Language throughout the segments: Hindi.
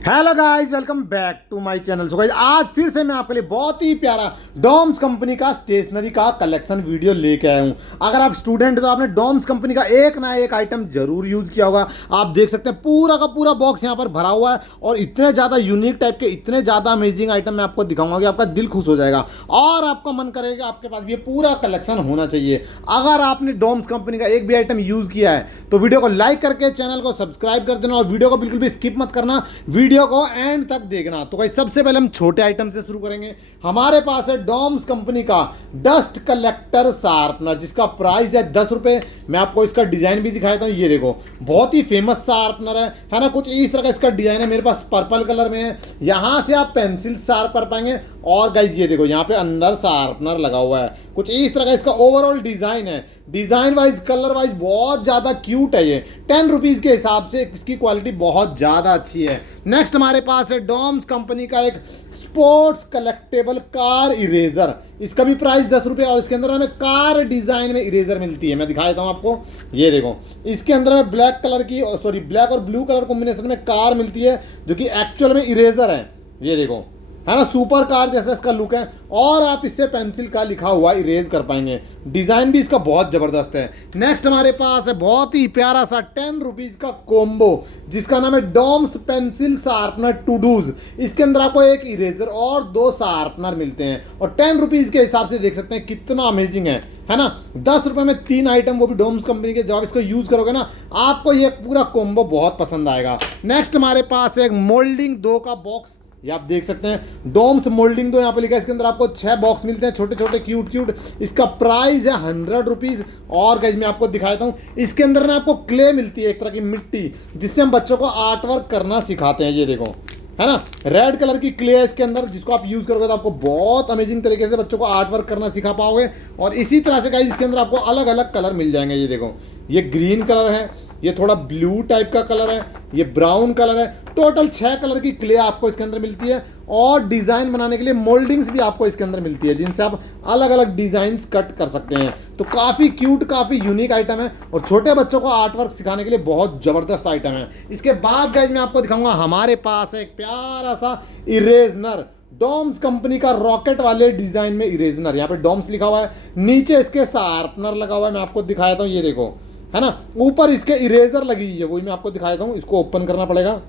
Hello guys, welcome back to my channel. So guys, आज फिर से मैं आपके लिए बहुत ही प्यारा डॉम्स कंपनी का स्टेशनरी का कलेक्शन वीडियो लेके आया हूँ। अगर आप स्टूडेंट हैं तो आपने डॉम्स कंपनी का एक ना एक आइटम जरूर यूज किया होगा। आप देख सकते हैं पूरा का पूरा बॉक्स यहाँ पर भरा हुआ है और इतने ज़्यादा यूनिक टाइप के इतने ज़्यादा अमेजिंग आइटम मैं आपको दिखाऊंगा कि आपका दिल खुश हो जाएगा और आपका मन करेगा आपके पास भी ये पूरा कलेक्शन होना चाहिए। अगर आपने डॉम्स कंपनी का एक भी आइटम यूज़ किया है तो वीडियो को लाइक करके चैनल को सब्सक्राइब कर देना और वीडियो को बिल्कुल भी स्किप मत करना, वीडियो को एंड तक देखना। तो गाइस, सबसे पहले हम छोटे आइटम से शुरू करेंगे। हमारे पास है डॉम्स कंपनी का डस्ट कलेक्टर शार्पनर जिसका प्राइस है 10 रुपये। मैं आपको इसका डिजाइन भी दिखाता हूँ। ये देखो, बहुत ही फेमस शार्पनर है ना। कुछ इस तरह का इसका डिजाइन है, मेरे पास पर्पल कलर में है। यहाँ से आप पेंसिल शार्प कर पाएंगे और गाइस ये देखो, यहाँ पे अंदर शार्पनर लगा हुआ है। कुछ इस तरह का इसका ओवरऑल डिजाइन है। डिजाइन वाइज कलर वाइज बहुत ज़्यादा क्यूट है ये। 10 रुपीज़ के हिसाब से इसकी क्वालिटी बहुत ज़्यादा अच्छी है। नेक्स्ट हमारे पास है डॉम्स कंपनी का एक स्पोर्ट्स कलेक्टेबल कार इरेजर। इसका भी प्राइस 10 रुपये और इसके अंदर हमें कार डिजाइन में इरेजर मिलती है। मैं दिखा देता हूँ आपको। ये देखो, इसके अंदर हमें ब्लैक कलर की ब्लैक और ब्लू कलर कॉम्बिनेशन में कार मिलती है जो कि एक्चुअल में इरेजर है। ये देखो, है ना, सुपर कार जैसा इसका लुक है और आप इससे पेंसिल का लिखा हुआ इरेज कर पाएंगे। डिज़ाइन भी इसका बहुत ज़बरदस्त है। नेक्स्ट हमारे पास है बहुत ही प्यारा सा 10 रुपीज़ का कॉम्बो जिसका नाम है डॉम्स पेंसिल शार्पनर टू डूज। इसके अंदर आपको एक इरेजर और 2 शार्पनर मिलते हैं और 10 रुपीज़ के हिसाब से देख सकते हैं कितना अमेजिंग है ना। 10 रुपये में 3 आइटम, वो भी डॉम्स कंपनी के। जब आप इसको यूज़ करोगे ना, आपको ये पूरा कॉम्बो बहुत पसंद आएगा। नेक्स्ट हमारे पास है एक मोल्डिंग 2 का बॉक्स। ये आप देख सकते हैं, डोम्स मोल्डिंग दो यहाँ पे लिखा है। इसके अंदर आपको 6 बॉक्स मिलते हैं, छोटे छोटे क्यूट। इसका प्राइस है 100 रुपीज़। और गाइस, मैं आपको दिखाता हूँ, इसके अंदर ना आपको क्ले मिलती है, एक तरह की मिट्टी, जिससे हम बच्चों को आर्ट वर्क करना सिखाते हैं। ये देखो, है ना, रेड कलर की क्ले है इसके अंदर, जिसको आप यूज़ करोगे तो आपको बहुत अमेजिंग तरीके से बच्चों को आर्ट वर्क करना सिखा पाओगे। और इसी तरह से गाइस, इसके अंदर आपको अलग अलग कलर मिल जाएंगे। ये देखो, ये ग्रीन कलर है, ये थोड़ा ब्लू टाइप का कलर है, ये ब्राउन कलर है। टोटल 6 कलर की क्ले आपको इसके अंदर मिलती है और डिज़ाइन बनाने के लिए मोल्डिंग्स भी आपको इसके अंदर मिलती है, जिनसे आप अलग अलग डिज़ाइंस कट कर सकते हैं। तो काफ़ी क्यूट, काफ़ी यूनिक आइटम है और छोटे बच्चों को आर्ट वर्क सिखाने के लिए बहुत ज़बरदस्त आइटम है। इसके बाद गाइस, मैं आपको दिखाऊंगा, हमारे पास है एक प्यारा सा इरेजनर, डॉम्स कंपनी का रॉकेट वाले डिज़ाइन में इरेजनर। यहाँ पे डॉम्स लिखा हुआ है, नीचे इसके शार्पनर लगा हुआ है। मैं आपको दिखाया था, ये देखो, है ना, ऊपर इसके इरेजर लगी हुई है, वही मैं आपको दिखा देता हूँ। इसको ओपन करना पड़ेगा,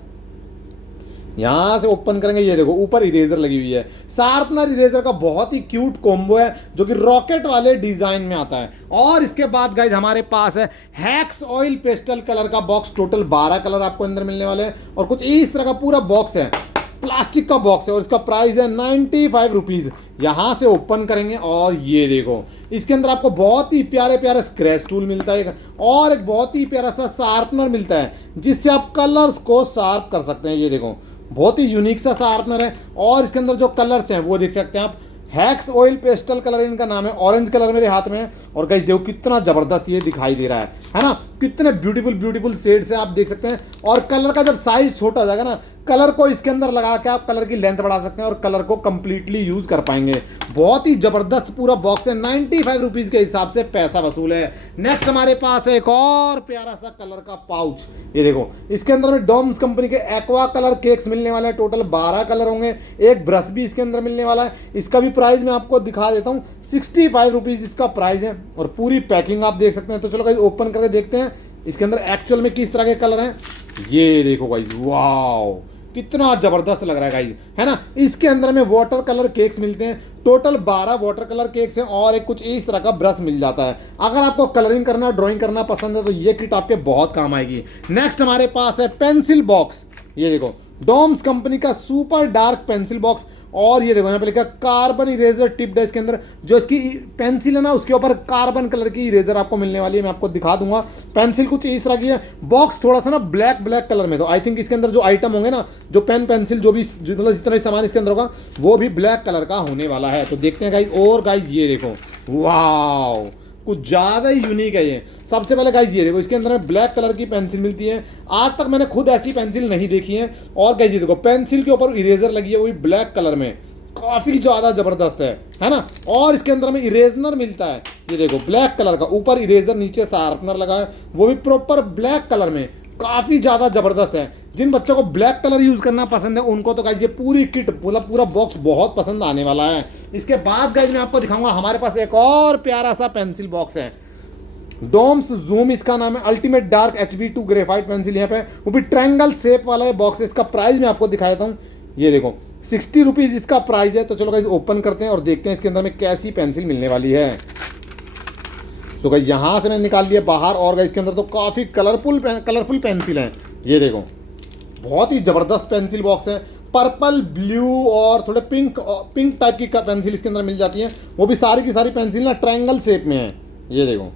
यहाँ से ओपन करेंगे। ये देखो, ऊपर इरेजर लगी हुई है। शार्पनर इरेजर का बहुत ही क्यूट कॉम्बो है जो कि रॉकेट वाले डिजाइन में आता है। और इसके बाद गाइज, हमारे पास है हैक्स ऑयल पेस्टल कलर का बॉक्स। टोटल 12 कलर आपको अंदर मिलने वाले हैं और कुछ इस तरह का पूरा बॉक्स है, प्लास्टिक का बॉक्स है और इसका प्राइस है 95 रुपीज़। यहाँ से ओपन करेंगे और ये देखो, इसके अंदर आपको बहुत ही प्यारे प्यारे स्क्रैच टूल मिलता है और एक बहुत ही प्यारा सा शार्पनर मिलता है जिससे आप कलर्स को शार्प कर सकते हैं। ये देखो, बहुत ही यूनिक सा शार्पनर है और इसके अंदर जो कलर्स हैं वो देख सकते हैं आप। हैक्स ऑयल पेस्टल कलर इनका नाम है। ऑरेंज कलर मेरे हाथ में है और गाइस देखो कितना ज़बरदस्त ये दिखाई दे रहा है ना। कितने ब्यूटीफुल शेड्स हैं, आप देख सकते हैं। और कलर का जब साइज छोटा हो जाएगा ना, कलर को इसके अंदर लगा के आप कलर की लेंथ बढ़ा सकते हैं और कलर को कंप्लीटली यूज़ कर पाएंगे। बहुत ही ज़बरदस्त पूरा बॉक्स है। 95 रुपीज़ के हिसाब से पैसा वसूल है। नेक्स्ट हमारे पास है एक और प्यारा सा कलर का पाउच। ये देखो, इसके अंदर में डॉम्स कंपनी के एक्वा कलर केक्स मिलने वाले हैं। टोटल 12 कलर होंगे। एक ब्रश भी इसके अंदर मिलने वाला है। इसका भी प्राइस मैं आपको दिखा देता हूँ, 65 रुपीज़ इसका प्राइस है और पूरी पैकिंग आप देख सकते हैं। तो चलो गाइस, ओपन करके देखते हैं इसके अंदर एक्चुअल में किस तरह के कलर हैं। ये देखो गाइस, वाओ, कितना ज़बरदस्त लग रहा है गाइस, है ना। इसके अंदर में वाटर कलर केक्स मिलते हैं। टोटल 12 वाटर कलर केक्स हैं और एक कुछ इस तरह का ब्रश मिल जाता है। अगर आपको कलरिंग करना, ड्राइंग करना पसंद है तो ये किट आपके बहुत काम आएगी। नेक्स्ट हमारे पास है पेंसिल बॉक्स। ये देखो, डॉम्स कंपनी का सुपर डार्क पेंसिल बॉक्स और ये देखो, यहाँ पे लिखा कार्बन इरेजर टिप्ड है। इसके अंदर जो इसकी पेंसिल है ना, उसके ऊपर कार्बन कलर की इरेजर आपको मिलने वाली है। मैं आपको दिखा दूंगा। पेंसिल कुछ इस तरह की है। बॉक्स थोड़ा सा ना ब्लैक कलर में, तो आई थिंक इसके अंदर जो आइटम होंगे ना, जो पेन पेंसिल जो भी मतलब जितना भी सामान इसके अंदर होगा वो भी ब्लैक कलर का होने वाला है। तो देखते हैं गाइज। और गाइज ये देखो, वाह, कुछ ज़्यादा ही यूनिक है ये। सबसे पहले गाइज ये देखो, इसके अंदर में ब्लैक कलर की पेंसिल मिलती है। आज तक मैंने खुद ऐसी पेंसिल नहीं देखी है। और गाइज ये देखो, पेंसिल के ऊपर इरेजर लगी है, वही ब्लैक कलर में, काफ़ी ज़्यादा ज़बरदस्त है ना। और इसके अंदर में इरेजनर मिलता है। ये देखो, ब्लैक कलर का, ऊपर इरेजर, नीचे शार्पनर लगा है, वो भी प्रॉपर ब्लैक कलर में, काफ़ी ज़्यादा ज़बरदस्त है। जिन बच्चों को ब्लैक कलर यूज़ करना पसंद है उनको तो गाइज ये पूरी किट पूरा बॉक्स बहुत पसंद आने वाला है। इसके बाद गाइज मैं आपको दिखाऊंगा हमारे पास एक और प्यारा सा पेंसिल बॉक्स है, डोम्स जूम इसका नाम है, ultimate dark HB2 graphite pencil यहाँ पे, वो भी ट्रायंगल शेप वाला है बॉक्स है। इसका प्राइस मैं आपको दिखा देता हूँ, ये देखो 60 रुपीज़ इसका प्राइस है। तो चलो गाइज ओपन करते हैं और देखते हैं इसके अंदर में कैसी पेंसिल मिलने वाली है। सो गाइज यहाँ से मैंने निकाल दिया बाहर, और गाइज इसके अंदर तो काफ़ी कलरफुल पेंसिल हैं। ये देखो बहुत ही ज़बरदस्त पेंसिल बॉक्स है, पर्पल ब्लू और थोड़े पिंक टाइप की पेंसिल इसके अंदर मिल जाती है, वो भी सारी की सारी पेंसिल ना ट्रायंगल शेप में है, ये देखो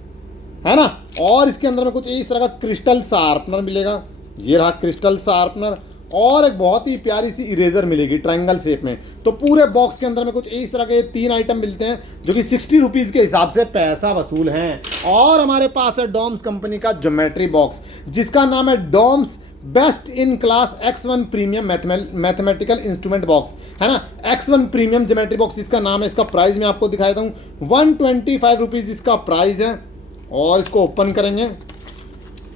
है ना। और इसके अंदर में कुछ इस तरह का क्रिस्टल शार्पनर मिलेगा, ये रहा क्रिस्टल शार्पनर, और एक बहुत ही प्यारी सी इरेजर मिलेगी ट्रायंगल शेप में। तो पूरे बॉक्स के अंदर में कुछ इस तरह के 3 आइटम मिलते हैं जो कि 60 रुपीज़ के हिसाब से पैसा वसूल हैं। और हमारे पास है डॉम्स कंपनी का ज्योमेट्री बॉक्स जिसका नाम है DOMS best in class X1 premium mathematical instrument box, है ना। X1 प्रीमियम ज्योमेट्री बॉक्स इसका नाम है। इसका प्राइस मैं आपको दिखा देता हूँ, 125 रुपीज़ इसका प्राइस है। और इसको ओपन करेंगे,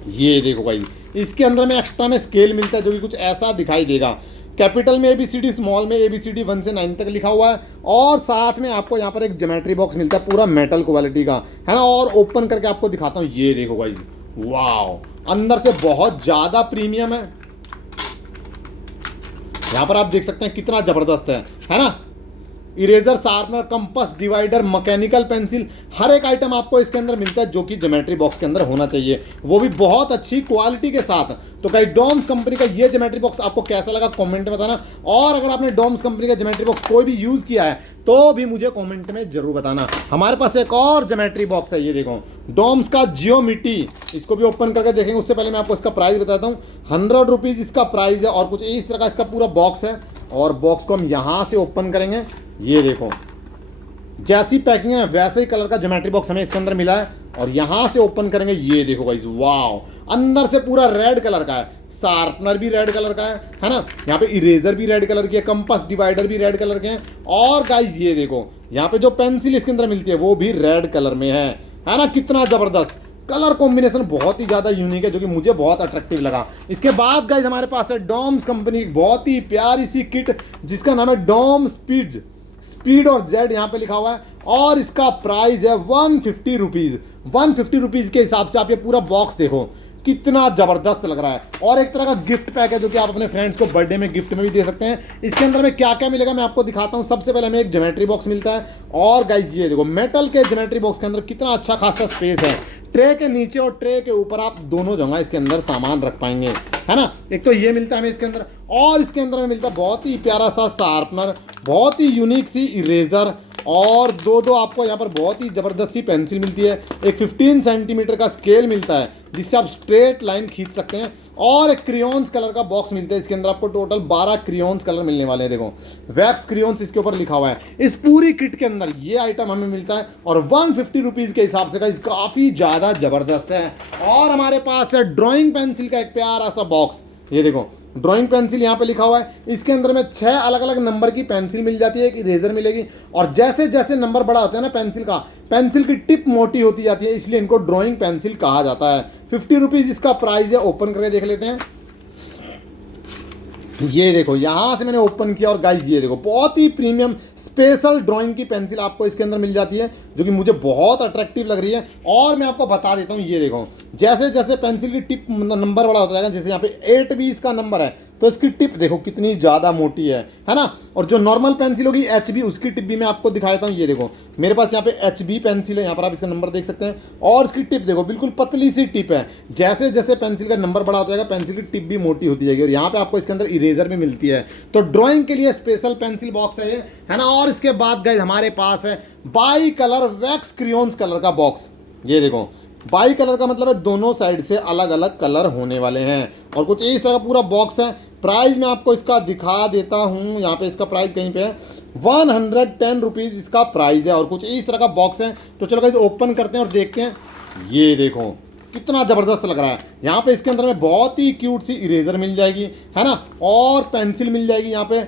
ये देखो भाई इसके अंदर में एक्स्ट्रा में स्केल मिलता है जो कि कुछ ऐसा दिखाई देगा, कैपिटल में ABCD, स्मॉल में ABCD 1 से 9 तक लिखा हुआ है। और साथ में आपको यहाँ पर एक ज्योमेट्री बॉक्स मिलता है पूरा मेटल क्वालिटी का, है ना। और ओपन करके आपको दिखाता हूँ, ये देखो भाई वाह, अंदर से बहुत ज़्यादा प्रीमियम है। यहाँ पर आप देख सकते हैं कितना ज़बरदस्त है ना। Eraser, sharpener, compass, divider, mechanical pencil, हर एक आइटम आपको इसके अंदर मिलता है जो कि ज्योमेट्री बॉक्स के अंदर होना चाहिए, वो भी बहुत अच्छी क्वालिटी के साथ। तो गाइस डॉम्स कंपनी का ये ज्योमेट्री बॉक्स आपको कैसा लगा कमेंट में बताना, और अगर आपने डॉम्स कंपनी का ज्योमेट्री बॉक्स कोई भी यूज़ किया है तो भी मुझे कमेंट में जरूर बताना। हमारे पास एक और ज्योमेट्री बॉक्स है, ये देखो डॉम्स का जियोमिट्री, इसको भी ओपन करके देखेंगे। उससे पहले मैं आपको इसका प्राइस बताता हूँ, 100 रुपीज़ इसका प्राइस है। और कुछ इस तरह का इसका पूरा बॉक्स है, और बॉक्स को हम यहाँ से ओपन करेंगे, ये देखो जैसी पैकिंग है वैसे ही कलर का ज्योमेट्री बॉक्स हमें इसके अंदर मिला है। और यहाँ से ओपन करेंगे, ये देखो गाइस वाह, अंदर से पूरा रेड कलर का है, शार्पनर भी रेड कलर का है ना। यहाँ पे इरेजर भी रेड कलर की है, कंपास, डिवाइडर भी रेड कलर के हैं। और गाइस ये देखो यहाँ पे जो पेंसिल इसके अंदर मिलती है वो भी रेड कलर में है ना। कितना ज़बरदस्त कलर कॉम्बिनेशन, बहुत ही ज़्यादा यूनिक है जो कि मुझे बहुत अट्रैक्टिव लगा। इसके बाद गाइस हमारे पास है डॉम्स कंपनी की बहुत ही प्यारी सी किट जिसका नाम है डॉम स्पीड और जेड यहाँ पे लिखा हुआ है। और इसका प्राइस है 150 रुपीज़। 150 रुपीज़ के हिसाब से आप ये पूरा बॉक्स देखो कितना ज़बरदस्त लग रहा है। और एक तरह का गिफ्ट पैक है जो कि आप अपने फ्रेंड्स को बर्थडे में गिफ्ट में भी दे सकते हैं। इसके अंदर में क्या क्या मिलेगा मैं आपको दिखाता हूँ। सबसे पहले हमें एक ज्योमेट्री बॉक्स मिलता है, और गाइस ये देखो मेटल के ज्योमेट्री बॉक्स के अंदर कितना अच्छा खासा स्पेस है। ट्रे के नीचे और ट्रे के ऊपर आप दोनों जगह इसके अंदर सामान रख पाएंगे, है ना। एक तो ये मिलता है हमें इसके अंदर, और इसके अंदर में मिलता है बहुत ही प्यारा सा शार्पनर, बहुत ही यूनिक सी इरेजर, और दो आपको यहाँ पर बहुत ही ज़बरदस्त सी पेंसिल मिलती है। एक 15 सेंटीमीटर का स्केल मिलता है जिससे आप स्ट्रेट लाइन खींच सकते हैं, और एक क्रियॉन्स कलर का बॉक्स मिलता है। इसके अंदर आपको टोटल 12 क्रियॉन्स कलर मिलने वाले हैं। देखो वैक्स क्रियॉन्स इसके ऊपर लिखा हुआ है। इस पूरी किट के अंदर ये आइटम हमें मिलता है, और 150 रुपीज़ के हिसाब से गाइस काफ़ी ज़्यादा ज़बरदस्त है। और हमारे पास है ड्राइंग पेंसिल का एक प्यारा सा बॉक्स, ये देखो ड्राइंग पेंसिल यहाँ पे लिखा हुआ है। इसके अंदर में 6 अलग अलग नंबर की पेंसिल मिल जाती है, एक इरेजर मिलेगी, और जैसे जैसे नंबर बड़ा होता है ना पेंसिल का, पेंसिल की टिप मोटी होती जाती है, इसलिए इनको ड्राइंग पेंसिल कहा जाता है। 50 रुपीज़ इसका प्राइस है। ओपन करके देख लेते हैं, ये देखो यहाँ से मैंने ओपन किया, और गाइस ये देखो बहुत ही प्रीमियम स्पेशल ड्राइंग की पेंसिल आपको इसके अंदर मिल जाती है जो कि मुझे बहुत अट्रैक्टिव लग रही है। और मैं आपको बता देता हूँ, ये देखो जैसे जैसे पेंसिल की टिप नंबर बड़ा होता जाएगा, जैसे यहाँ पे 8B इसका नंबर है तो इसकी टिप देखो कितनी ज़्यादा मोटी है ना। और जो नॉर्मल पेंसिल होगी HB, उसकी टिप भी मैं आपको दिखा देता हूँ। ये देखो मेरे पास यहाँ पे HB पेंसिल है, यहाँ पर आप इसका नंबर देख सकते हैं, और इसकी टिप देखो बिल्कुल पतली सी टिप है। जैसे जैसे पेंसिल का नंबर बड़ा होता जाएगा पेंसिल की टिप भी मोटी होती जाएगी। और यहाँ पे आपको इसके अंदर इरेजर भी मिलती है। तो ड्राइंग के लिए स्पेशल पेंसिल बॉक्स है ये, है ना। और इसके बाद गाइस हमारे पास है by colour wax crayons colour का बॉक्स। ये देखो बाई कलर का मतलब है दोनों साइड से अलग अलग कलर होने वाले हैं, और कुछ इस तरह का पूरा बॉक्स है। प्राइस मैं आपको इसका दिखा देता हूँ, यहाँ पे इसका प्राइस कहीं पे है 110 रुपीज़ इसका प्राइस है, और कुछ इस तरह का बॉक्स है। तो चलो गाइस ओपन करते हैं और देखते हैं। ये देखो कितना ज़बरदस्त लग रहा है। यहाँ पे इसके अंदर में बहुत ही क्यूट सी इरेजर मिल जाएगी, है ना, और पेंसिल मिल जाएगी। यहाँ पे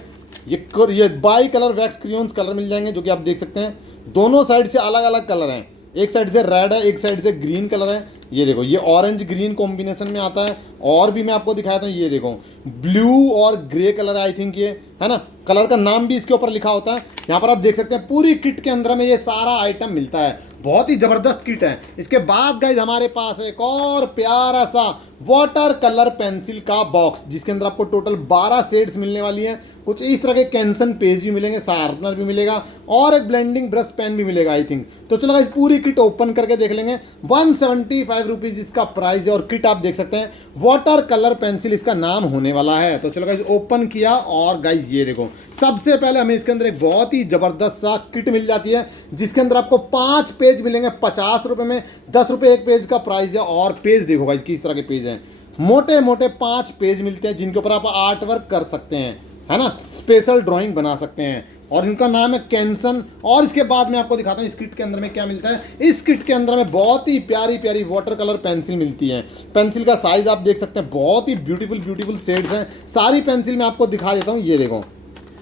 ये bi colour wax crayons colour मिल जाएंगे जो कि आप देख सकते हैं। दोनों साइड से अलग अलग कलर हैं, एक साइड से रेड है, एक साइड से ग्रीन कलर है। ये देखो, ये ऑरेंज ग्रीन कॉम्बिनेशन में आता है। और भी मैं आपको दिखाता हूँ, ये देखो ब्लू और ग्रे कलर आई थिंक ये है ना, कलर का नाम भी इसके ऊपर लिखा होता है। यहाँ पर आप देख सकते हैं पूरी किट के अंदर में ये सारा आइटम मिलता है, बहुत ही जबरदस्त किट है। इसके बाद गाइज हमारे पास एक और प्यारा सा वाटर कलर पेंसिल का बॉक्स, जिसके अंदर आपको टोटल 12 शेड्स मिलने वाली हैं। कुछ इस तरह के कैंसन पेज भी मिलेंगे, शार्पनर भी मिलेगा और एक ब्लेंडिंग ब्रश पेन भी मिलेगा आई थिंक। तो चलो गाइस पूरी किट ओपन करके देख लेंगे। 175 रुपीज़ इसका प्राइस है और किट आप देख सकते हैं वाटर कलर पेंसिल इसका नाम होने वाला है। तो चलो गाइस ओपन किया और गाइस ये देखो, सबसे पहले हमें इसके अंदर एक बहुत ही जबरदस्त सा किट मिल जाती है, जिसके अंदर आपको 5 पेज मिलेंगे 50 रुपये में। 10 रुपये एक पेज का प्राइस है। और पेज देखो गाइस किस तरह के पेज हैं, मोटे मोटे 5 पेज मिलते हैं, जिनके ऊपर आप आर्ट वर्क कर सकते हैं, है ना, स्पेशल ड्राइंग बना सकते हैं। और इनका नाम है कैंसन। और इसके बाद मैं आपको दिखाता हूँ इस किट के अंदर में क्या मिलता है। इस किट के अंदर में बहुत ही प्यारी प्यारी वाटर कलर पेंसिल मिलती है। पेंसिल का साइज आप देख सकते हैं, बहुत ही ब्यूटीफुल शेड्स हैं। सारी पेंसिल मैं आपको दिखा देता हूँ, ये देखो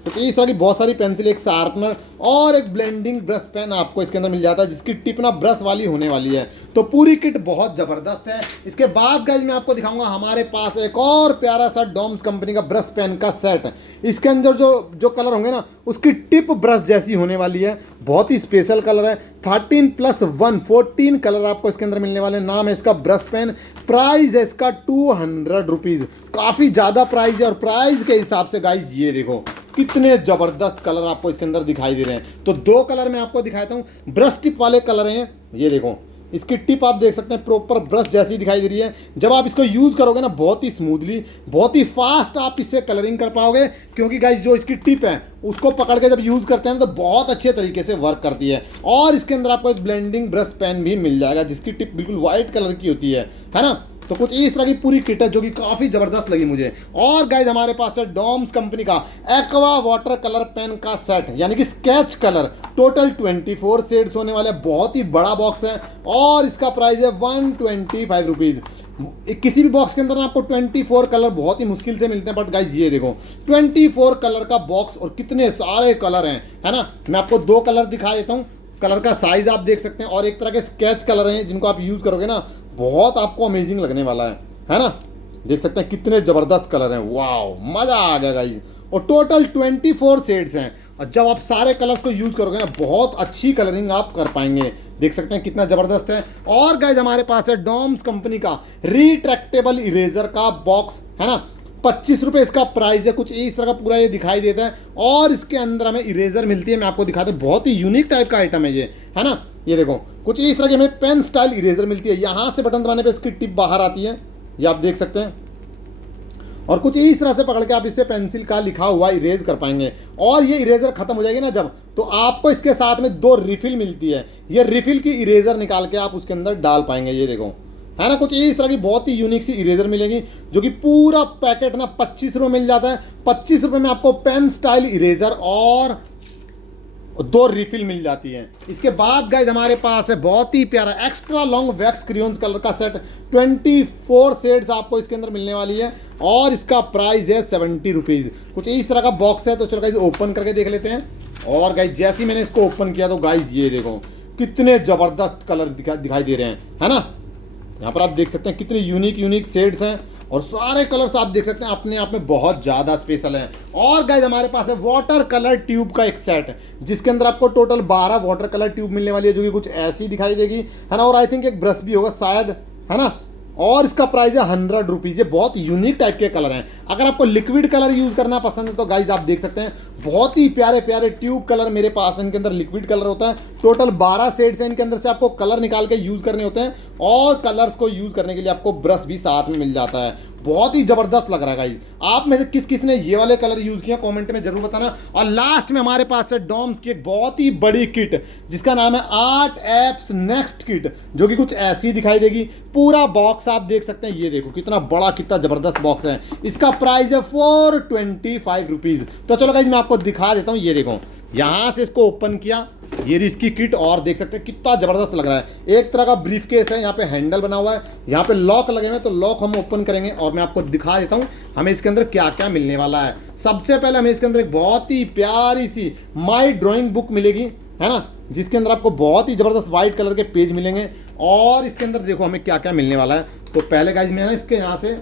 तो इस तरह की बहुत सारी पेंसिल, एक शार्पनर और एक ब्लेंडिंग ब्रश पेन आपको इसके अंदर मिल जाता है, जिसकी टिप ना ब्रश वाली होने वाली है। तो पूरी किट बहुत ज़बरदस्त है। इसके बाद गाइस मैं आपको दिखाऊंगा हमारे पास एक और प्यारा सा डॉम्स कंपनी का ब्रश पेन का सेट। इसके अंदर जो कलर होंगे ना, उसकी टिप ब्रश जैसी होने वाली है, बहुत ही स्पेशल कलर है। 13+1 14 कलर आपको इसके अंदर मिलने वाले हैं। नाम है इसका ब्रश पेन। प्राइस है इसका 200 रुपीज़, काफ़ी ज़्यादा प्राइस है। और प्राइस के हिसाब से गाइस ये देखो कितने ज़बरदस्त कलर आपको इसके अंदर दिखाई दे रहे हैं। तो 2 कलर मैं आपको दिखाता हूँ, ब्रश टिप वाले कलर हैं। ये देखो इसकी टिप आप देख सकते हैं, प्रॉपर ब्रश जैसी दिखाई दे रही है। जब आप इसको यूज़ करोगे ना, बहुत ही स्मूथली, बहुत ही फास्ट आप इससे कलरिंग कर पाओगे, क्योंकि गाइस जो इसकी टिप है उसको पकड़ के जब यूज़ करते हैं तो बहुत अच्छे तरीके से वर्क करती है। और इसके अंदर आपको एक ब्लेंडिंग ब्रश पेन भी मिल जाएगा, जिसकी टिप बिल्कुल वाइट कलर की होती है ना। तो कुछ इस तरह की पूरी किट है जो कि काफ़ी ज़बरदस्त लगी मुझे। और गाइज हमारे पास है डॉम्स कंपनी का एक्वा वाटर कलर पेन का सेट, यानी कि स्केच कलर। टोटल 24 शेड्स होने वाले, बहुत ही बड़ा बॉक्स है और इसका प्राइस है 125 रुपीज़। किसी भी बॉक्स के अंदर ना आपको 24 कलर बहुत ही मुश्किल से मिलते हैं, बट गाइज ये देखो 24 कलर का बॉक्स और कितने सारे कलर हैं, है ना। मैं आपको 2 कलर दिखा देता हूँ, कलर का साइज आप देख सकते हैं। और एक तरह के स्केच कलर हैं जिनको आप यूज़ करोगे ना, बहुत आपको अमेजिंग लगने वाला है ना। देख सकते हैं कितने ज़बरदस्त कलर हैं, वाओ मज़ा आ गया गाइस। और टोटल 24 शेड्स हैं, और जब आप सारे कलर्स को यूज़ करोगे ना, बहुत अच्छी कलरिंग आप कर पाएंगे। देख सकते हैं कितना ज़बरदस्त है। और गाइस हमारे पास है डॉम्स कंपनी का रिट्रैक्टेबल इरेजर का बॉक्स, है ना। 25 रुपये इसका प्राइस है। कुछ इस तरह का पूरा ये दिखाई देता है और इसके अंदर हमें इरेजर मिलती है। मैं आपको दिखाता हूँ, बहुत ही यूनिक टाइप का आइटम है ये, है ना। ये देखो कुछ इस तरह की हमें पेन स्टाइल इरेजर मिलती है। यहाँ से बटन दबाने पे इसकी टिप बाहर आती है, ये आप देख सकते हैं। और कुछ इस तरह से पकड़ के आप इससे पेंसिल का लिखा हुआ इरेज कर पाएंगे। और ये इरेजर खत्म हो जाएगी ना जब, तो आपको इसके साथ में 2 रिफिल मिलती है। ये रिफिल की इरेजर निकाल के आप उसके अंदर डाल पाएंगे, ये देखो, है ना। कुछ इस तरह की बहुत ही यूनिक सी इरेजर मिलेगी, जो कि पूरा पैकेट ना 25 रुपये मिल जाता है। 25 रुपये में आपको पेन स्टाइल इरेजर और 2 रिफिल मिल जाती है। इसके बाद गाइस हमारे पास है बहुत ही प्यारा extra long wax crayons colour का सेट। 24 शेड्स आपको इसके अंदर मिलने वाली है और इसका प्राइस है 70 रुपीज़। कुछ इस तरह का बॉक्स है। तो चलो गाइस ओपन करके देख लेते हैं। और गाइस जैसे ही मैंने इसको ओपन किया तो गाइस ये देखो कितने ज़बरदस्त कलर दिखाई दे रहे हैं, है ना। यहाँ पर आप देख सकते हैं कितने यूनिक शेड्स हैं और सारे कलर्स आप देख सकते हैं अपने आप में बहुत ज़्यादा स्पेशल हैं। और गाइस हमारे पास है वाटर कलर ट्यूब का एक सेट, जिसके अंदर आपको टोटल 12 वाटर कलर ट्यूब मिलने वाली है, जो कि कुछ ऐसी दिखाई देगी, है ना। और आई थिंक एक ब्रश भी होगा शायद, है ना। और इसका प्राइस है 100 रुपीज़। ये बहुत यूनिक टाइप के कलर हैं। अगर आपको लिक्विड कलर यूज़ करना पसंद है तो गाइज आप देख सकते हैं बहुत ही प्यारे प्यारे ट्यूब कलर मेरे पास है। इनके अंदर लिक्विड कलर होता है। टोटल 12 शेड्स हैं, इनके अंदर से आपको कलर निकाल के यूज़ करने होते हैं और कलर्स को यूज़ करने के लिए आपको ब्रश भी साथ में मिल जाता है। बहुत ही ज़बरदस्त लग रहा है गाइज। आप में से किस किस ने ये वाले कलर यूज़ किया कमेंट में जरूर बताना। और लास्ट में हमारे पास है डॉम्स की एक बहुत ही बड़ी किट, जिसका नाम है आर्ट एप्स नेक्स्ट किट, जो कि कुछ ऐसी दिखाई देगी। पूरा बॉक्स आप देख सकते हैं, ये देखो कितना बड़ा कितना ज़बरदस्त बॉक्स है। इसका प्राइस है 425 रुपीज़। तो चलो गाइज मैं आपको दिखा देता हूँ। ये देखो यहाँ से इसको ओपन किया, ये इसकी किट, और देख सकते हैं कितना ज़बरदस्त लग रहा है। एक तरह का ब्रीफ केस है, यहाँ पे हैंडल बना हुआ है, यहाँ पे लॉक लगे हुए हैं। तो लॉक हम ओपन करेंगे और मैं आपको दिखा देता हूँ हमें इसके अंदर क्या क्या मिलने वाला है। सबसे पहले हमें इसके अंदर एक बहुत ही प्यारी सी माई ड्राइंग बुक मिलेगी, है ना, जिसके अंदर आपको बहुत ही ज़बरदस्त वाइट कलर के पेज मिलेंगे। और इसके अंदर देखो हमें क्या क्या मिलने वाला है। तो पहले गाइज मैं ना इसके यहाँ से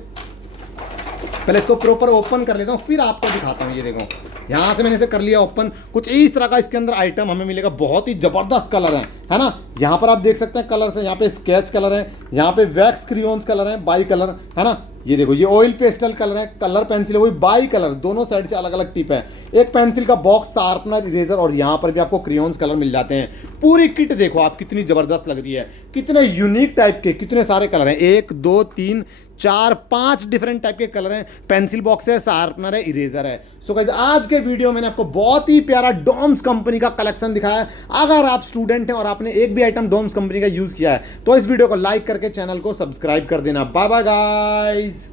पहले इसको प्रॉपर ओपन कर लेता हूँ, फिर आपको दिखाता हूँ। ये देखो यहाँ से मैंने इसे कर लिया ओपन। कुछ इस तरह का इसके अंदर आइटम हमें मिलेगा, बहुत ही ज़बरदस्त कलर है ना। यहाँ पर आप देख सकते हैं कलर्स है, यहाँ पे स्केच कलर है, यहाँ पे वैक्स क्रियोन्स कलर है, बाई कलर है ना। ये देखो ये ऑयल पेस्टल कलर है, कलर पेंसिल है वही बाई कलर, दोनों साइड से अलग अलग टिप है। एक पेंसिल का बॉक्स, शार्पनर, इरेजर और यहाँ पर भी आपको क्रियोन्स कलर मिल जाते हैं। पूरी किट देखो आप कितनी ज़बरदस्त लग रही है, कितने यूनिक टाइप के, कितने सारे कलर हैं, 1 2 3 4 5 डिफरेंट टाइप के कलर हैं। पेंसिल बॉक्स है, शार्पनर है, इरेजर है। सो गाइस आज के वीडियो मैंने आपको बहुत ही प्यारा डॉम्स कंपनी का कलेक्शन दिखाया है। अगर आप स्टूडेंट हैं और आपने एक भी आइटम डॉम्स कंपनी का यूज़ किया है तो इस वीडियो को लाइक करके चैनल को सब्सक्राइब कर देना। Bye bye guys.